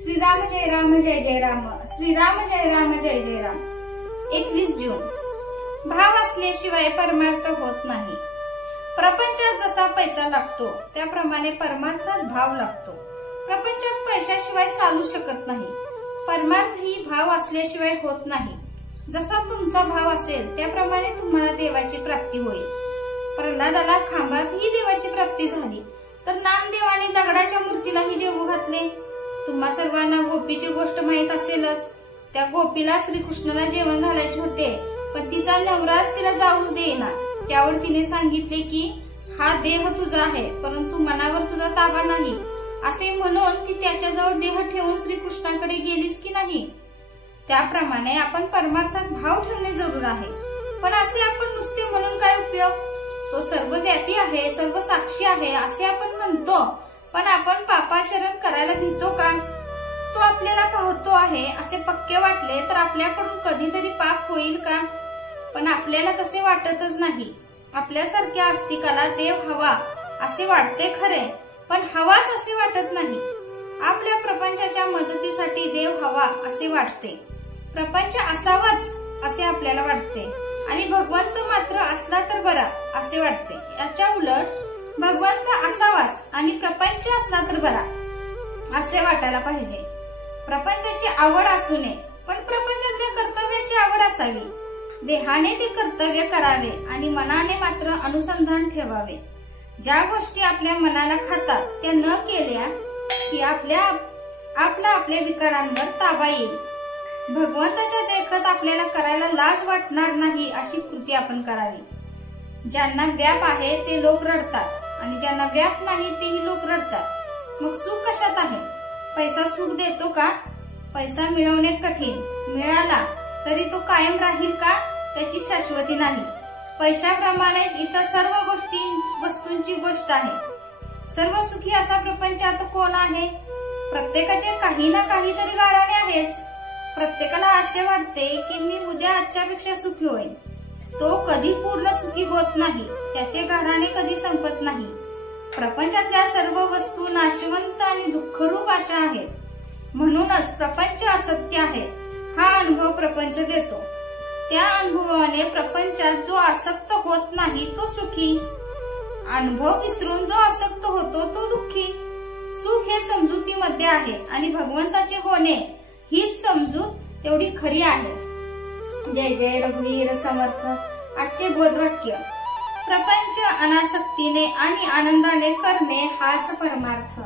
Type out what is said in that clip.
श्रीराम जय राम जय जय राम, श्रीराम जय राम जय जय राम। 21 जून। भाव असल्याशिवाय परमार्थ होत नाही। प्रपंचात जसा पैसा लागतो त्याप्रमाणे परमार्थात भाव लागतो। प्रपंचात पैशाशिवाय चालू शकत नाही। परमार्थ ही भाव असल्याशिवाय होत नाही। जसा तुमचा भाव असेल त्याप्रमाणे तुम्हाला देवाची प्राप्ती होईल। प्रल्हादाला खांबात ही देवाची प्राप्ती झाली तर नामदेवाने दगडाच्या मूर्तीलाही जेवू घातले। तुम्हा सर्वांना गोपीची गोष्ट माहित असेलच। त्या गोपीला श्रीकृष्णाला जेवण घालायचे होते पण तिचा नवरा तिला जाऊ देईना। त्यावर तिने सांगितले की हा देह तुझा आहे परंतु मनावर तुझा ताबा नाही। असे म्हणून ती त्याच्याजवळ देह ठेवून श्रीकृष्णाकडे गेलीच की नाही। त्याप्रमाणे आपण परमार्थात भाव ठेवणे जरूर आहे। पण असे आपण नुसते म्हणून काय उपयोग? तो सर्वव्यापी आहे, सर्व साक्षी आहे असे आपण म्हणतो, पण आपण पापाचरण करायला भीतो का? तो आपल्याला पाहतो आहे असे पक्के वाटले तर आपल्याकडून कधीतरी पाप होईल का? पण आपल्याला तसे वाटतच नाही। आपल्यासारख्या आस्तिकाला देव हवा असे वाटते खरे, पण हवाच असे वाटत नाही। आपल्या प्रपंचाच्या मदतीसाठी देव हवा असे वाटते। प्रपंच असावाच असे आपल्याला वाटते आणि भगवंत मात्र असला तर बरा असे वाटते। याच्या उलट भगवंत असावाच आणि प्रपंच असला तर बरा असे वाटायला पाहिजे। प्रपंचाची आवड असू नये पण प्रपंचातल्या कर्तव्याची आवड असावी। देहाने ते कर्तव्य करावे आणि मनाने मात्र अनुसंधान ठेवावे। ज्या गोष्टी आपल्या मनाला खातात त्या न केल्या की आपल्या विकारांवर ताबा येईल। भगवंताच्या देखत आपल्याला करायला लाज वाटणार नाही अशी कृती आपण करावी। ज्यांना व्याप आहे ते लोक रडतात आणि ज्यांना व्याप नाही तेही लोक रडतात। मग सुख कशात आहे? पैसा सुख देतो का? पैसा मिळवणे कठीण, मिळाला तरी तो कायम राहील का? त्याची शाश्वती नाही। पैशाप्रमाणेच इतर सर्व वस्तूंची गोष्ट आहे। सर्व सुखी असा प्रपंचात कोण आहे? प्रत्येकाचे काही ना काहीतरी गाराणे आहेच। प्रत्येकाला असे वाटते की मी उद्या आजच्यापेक्षा सुखी होईल। तो कधी पूर्ण सुखी होत नाही, त्याचे गाराणे कधी संपत नाही। प्रपंचातल्या सर्व वस्तू नाशवंत आणि दुःखरूप अशा आहेत। म्हणूनच प्रपंच असत्य आहे हा अनुभव प्रपंच देतो। त्या अनुभवाने प्रपंचात जो आसक्त होत नाही तो सुखी, अनुभव विसरून जो आसक्त होतो तो दुःखी। सुख हे समजुतीमध्ये आहे आणि भगवंताचे होणे हीच समजूत तेवढी खरी आहे। जय जय रघुवीर समर्थ। आजचे बोधवाक्य, प्रपंच अनासक्तीने आणि आनंदाने करणे हाच परमार्थ।